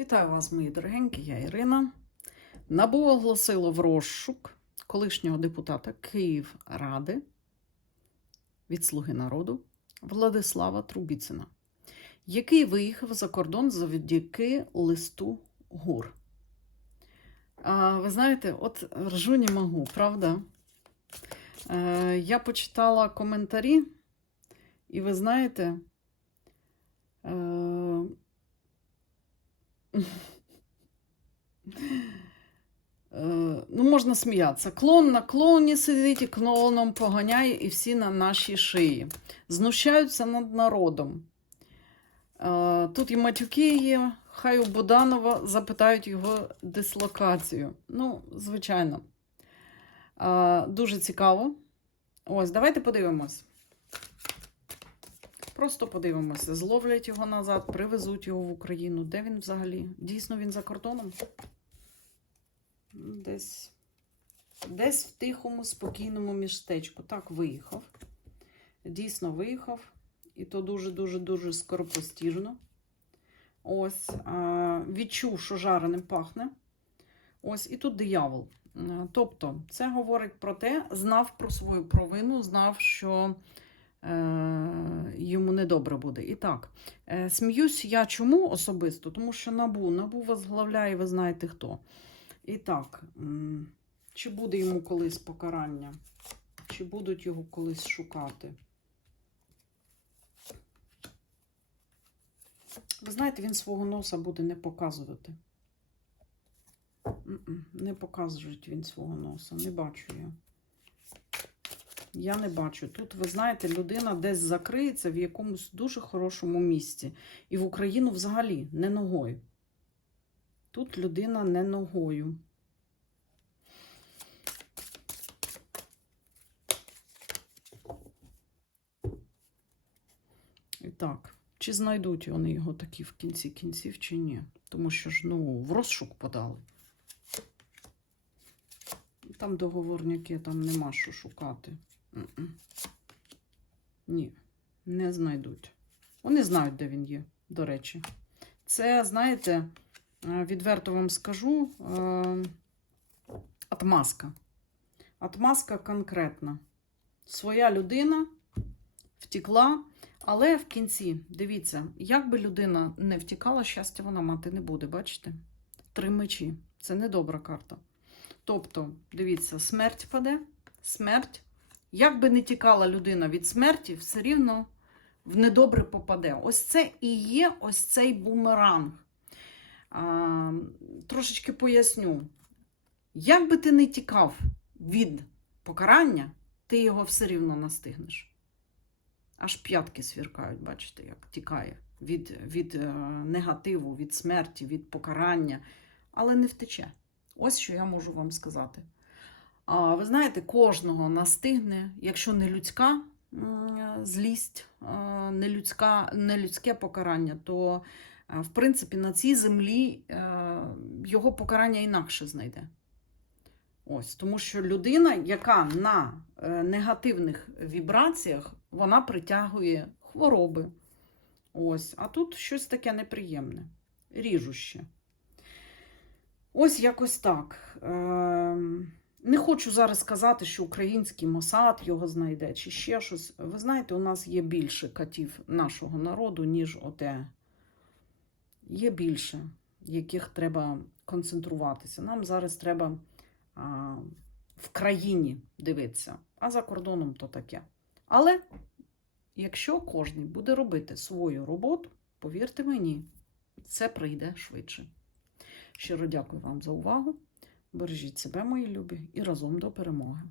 Вітаю вас, мої дорогенькі, я Ірина. НАБУ оголосило в розшук колишнього депутата Київради від Слуги народу Владислава Трубіцина, який виїхав за кордон завдяки листу ГУР. А, ви знаєте, от ржу не можу, правда? Е, я почитала коментарі, і ви знаєте. Е, ну, можна сміятися. Клоун на клоуні сидить і клоуном поганяє, і всі на нашій шиї. Знущаються над народом. Е, Тут і матюки є, хай у Буданова запитають його дислокацію. Ну, звичайно. Е, Дуже цікаво. Ось, давайте подивимось. Просто подивимося. Зловлять його назад, привезуть його в Україну. Де він взагалі? Дійсно, він за кордоном? Десь. Десь в тихому, спокійному містечку. Так, виїхав. Дійсно виїхав. І то дуже-дуже-дуже скоропостіжно. Ось. А, відчув, що жареним пахне. Ось, і тут диявол. Е, Тобто, це говорить про те, знав про свою провину, знав, що йому недобре буде. І так, е, сміюсь я чому особисто? Тому що набу, набу возглавляє, ви знаєте хто. І так, чи буде йому колись покарання? Чи будуть його колись шукати? Ви знаєте, він свого носа буде не показувати. Не показують він свого носа. Не бачу я. Я не бачу. Тут, ви знаєте, людина десь закриється в якомусь дуже хорошому місці. І в Україну взагалі не ногою. Тут людина не ногою. І так, чи знайдуть вони його такі в кінці кінців, чи ні? Тому що ж, ну, в розшук подали. Там договорники, там нема що шукати. Ні, не знайдуть. Вони знають, де він є, до речі. Це, знаєте, е, відверто вам скажу, е, отмазка. Отмазка конкретна. Своя людина втекла, але в кінці, дивіться, як би людина не втікала, щастя вона мати не буде, бачите? Три мечі. Це не добра карта. Тобто, дивіться, смерть паде, смерть. Як би не тікала людина від смерті, все рівно в недобре попаде. Ось це і є ось цей бумеранг. А, трошечки поясню. Як би ти не тікав від покарання, ти його все рівно настигнеш. Аж п'ятки свіркають, бачите, як тікає від, від е, негативу, від смерті, від покарання, але не втече. Ось що я можу вам сказати. А, ви знаєте, кожного настигне, якщо не людська злість, е, не, людська, не людське покарання, то е, в принципі на цій землі е, його покарання інакше знайде. Ось, тому що людина, яка на негативних вібраціях, вона притягує хвороби. Ось, а тут щось таке неприємне, ріжуще. Ось якось так. Хочу зараз сказати, що український Мосад його знайде, чи ще щось. Ви знаєте, у нас є більше катів нашого народу, ніж оте. Є більше, яких треба концентруватися. Нам зараз треба а, в країні дивитися, а за кордоном то таке. Але якщо кожен буде робити свою роботу, повірте мені, це прийде швидше. Щиро дякую вам за увагу. Бережіть себе, мої любі, і разом до перемоги.